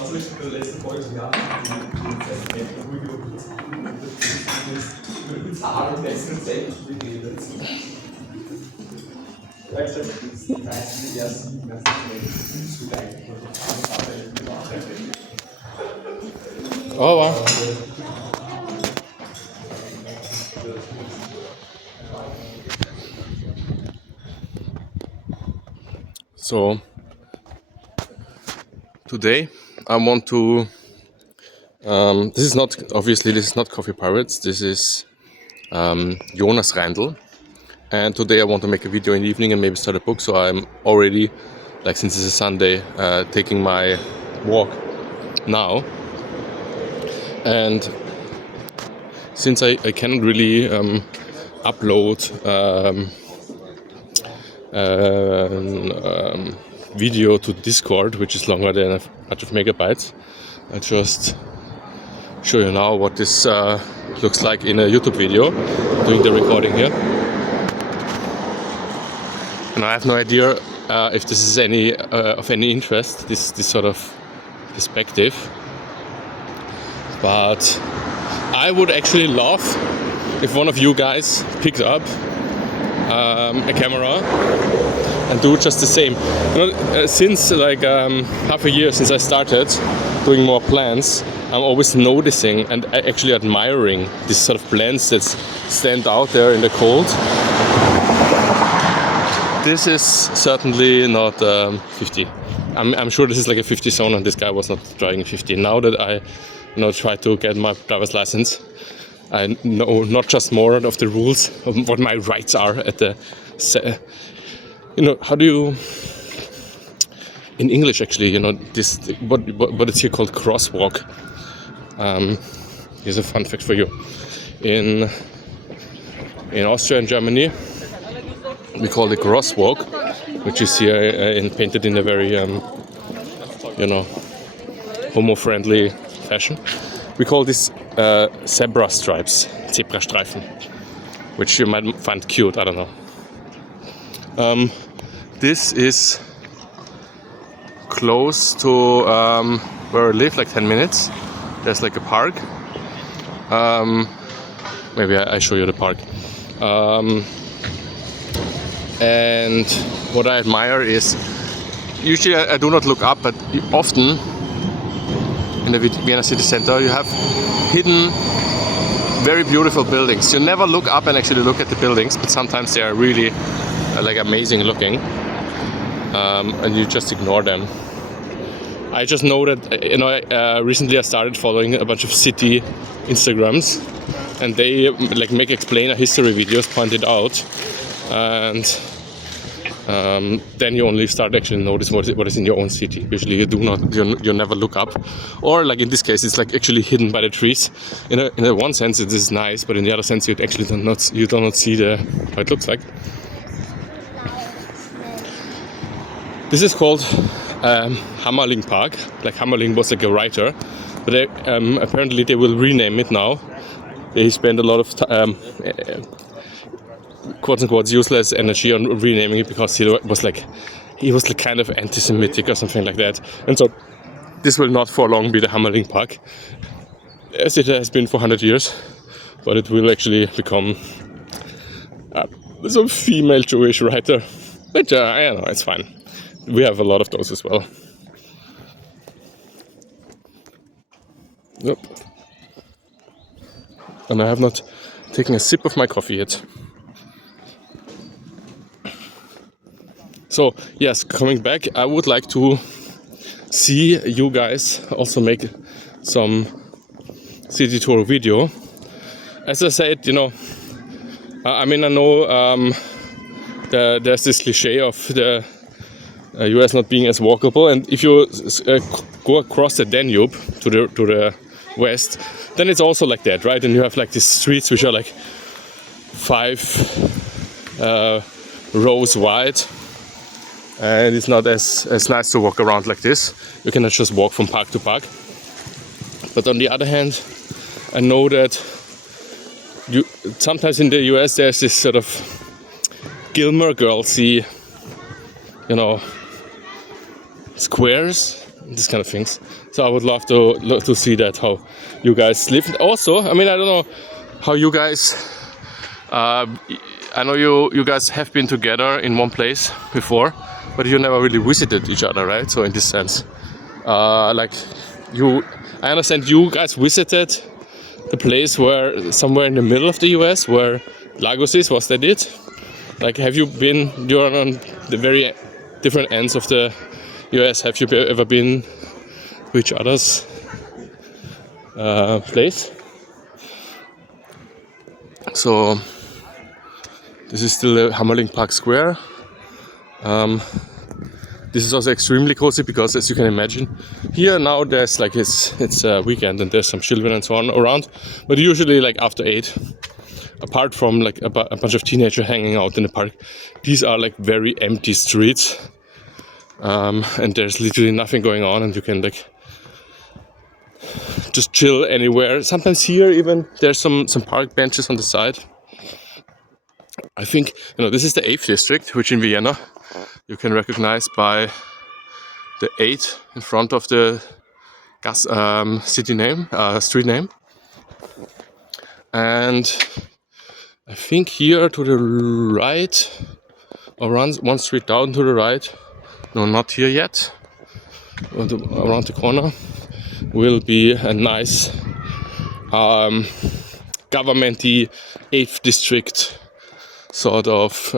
Also ich in der letzten Folge so ja, die über Zahlen und Messen selbst geredet. Ja, ich sag, die meisten, die ersten, das ist zu leicht. Oh wow. So today I want to this is not Coffee Pirates, this is Jonas Reindl, and today I want to make a video in the evening and maybe start a book. So I'm already, like, since it's a Sunday, taking my walk now, and since I cannot really upload video to Discord, which is longer than a bunch of megabytes, I'll just show you now what this looks like in a YouTube video, doing the recording here. And I have no idea if this is any of any interest, this sort of perspective, but I would actually love if one of you guys picked up a camera and do just the same. You know, since like half a year since I started doing more plants, I'm always noticing and actually admiring these sort of plants that stand out there in the cold. This is certainly not 50. I'm sure this is like a 50 zone, and this guy was not driving 50. Now that I try to get my driver's license, I know not just more of the rules of what my rights are at the, how do you, in English actually, this, what is here called crosswalk. Here's a fun fact for you. In Austria and Germany, we call it crosswalk, which is here painted in a very, homo-friendly fashion. We call this zebra stripes, Zebrastreifen, which you might find cute, I don't know. This is close to where I live, like 10 minutes. There's like a park. Maybe I show you the park. And what I admire is, usually I do not look up, but often in the Vienna city center you have hidden very beautiful buildings. You never look up and actually look at the buildings, but sometimes they are really like amazing looking, and you just ignore them. I just know that recently I started following a bunch of city Instagrams, and they like make explainer history videos, point it out, and then you only start actually notice what is in your own city. Usually you never look up, or like in this case it's like actually hidden by the trees. In a one sense it is nice, but in the other sense you actually do not see how it looks like. This is called Hammerling Park. Like Hammerling was like a writer, but apparently they will rename it now. They spend a lot of quote unquote useless energy on renaming it because he was like kind of anti-Semitic or something like that, and so this will not for long be the Hammerling Park, as it has been for 100 years, but it will actually become some female Jewish writer, but I don't know, it's fine. We have a lot of those as well. Yep. And I have not taken a sip of my coffee yet. So yes, coming back, I would like to see you guys also make some city tour video. As I said, I know there's this cliche of the US not being as walkable, and if you go across the Danube to the west, then it's also like that, right? And you have like these streets which are like 5 rows wide, and it's not as nice to walk around like this. You cannot just walk from park to park. But on the other hand, I know that sometimes in the US there's this sort of Gilmore Girls-y, squares, these kind of things. So I would love to see that, how you guys live. And also, I mean, I don't know how you guys. I know you guys have been together in one place before, but you never really visited each other, right? So in this sense, like I understand you guys visited the place where somewhere in the middle of the US where Lagos is. Was that it? Like, have you been? You're on the very different ends of the US. Have you ever been to each other's place? So this is still the Hammerling Park Square. This is also extremely cozy because, as you can imagine, here now there's like it's a weekend and there's some children and so on around, but usually like after 8, apart from like a bunch of teenagers hanging out in the park, these are like very empty streets, and there's literally nothing going on, and you can like just chill anywhere. Sometimes here even there's some park benches on the side. I think, this is the 8th district, which in Vienna you can recognize by the 8 in front of the city name, street name. And I think here to the right, or one street down to the right, no, not here yet, around the corner, will be a nice government-y 8th district sort of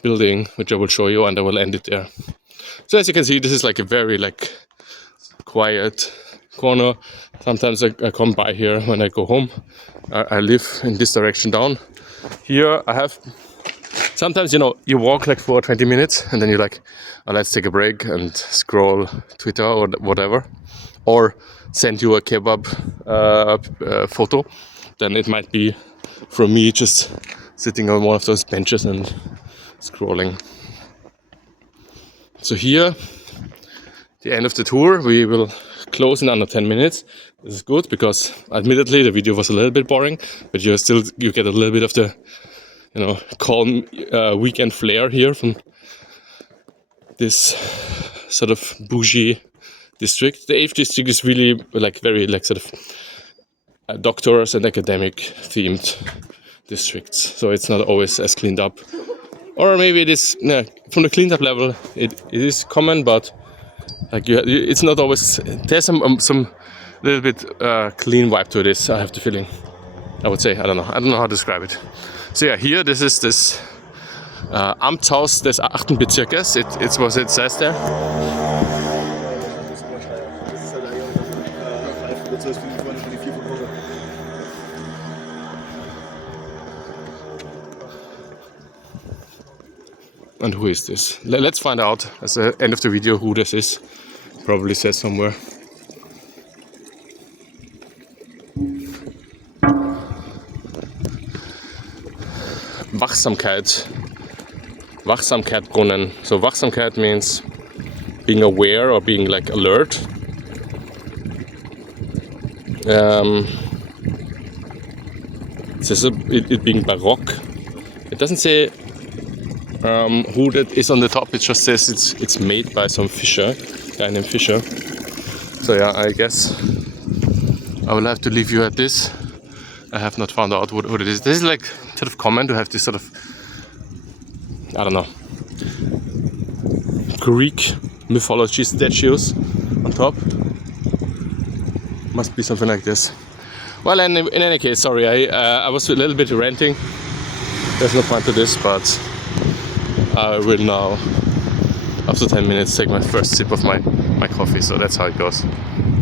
building, which I will show you, and I will end it there. So as you can see, this is like a very like quiet corner. Sometimes I come by here when I go home. I live in this direction down. Here I have sometimes, you walk like for 20 minutes and then you're like, oh, let's take a break and scroll Twitter or whatever, or send you a kebab photo. Then it might be from me just sitting on one of those benches and scrolling. So here, the end of the tour, we will close in under 10 minutes. This is good because admittedly the video was a little bit boring, but you get a little bit of the calm weekend flair here from this sort of bougie district. The 8th district is really like very like sort of doctors and academic themed districts, so it's not always as cleaned up, or maybe it is from the cleaned up level it is common, but like it's not always. There's some little bit clean vibe to this, I have the feeling. I would say, I don't know how to describe it. So yeah, here this is this Amtshaus des 8. Bezirkes. It's what it says there. And who is this? Let's find out at the end of the video who this is. Probably says somewhere. Wachsamkeitbrunnen. So Wachsamkeit means being aware or being like alert. It says it being Baroque. It doesn't say who that is on the top. It just says it's made by some guy named Fischer. So yeah, I guess I will have to leave you at this. I have not found out what it is. This is like sort of common to have this sort of, I don't know, Greek mythology statues on top. Must be something like this. Well, in any case, sorry, I was a little bit ranting. There's no point to this, but I will now, after 10 minutes, take my first sip of my coffee. So that's how it goes.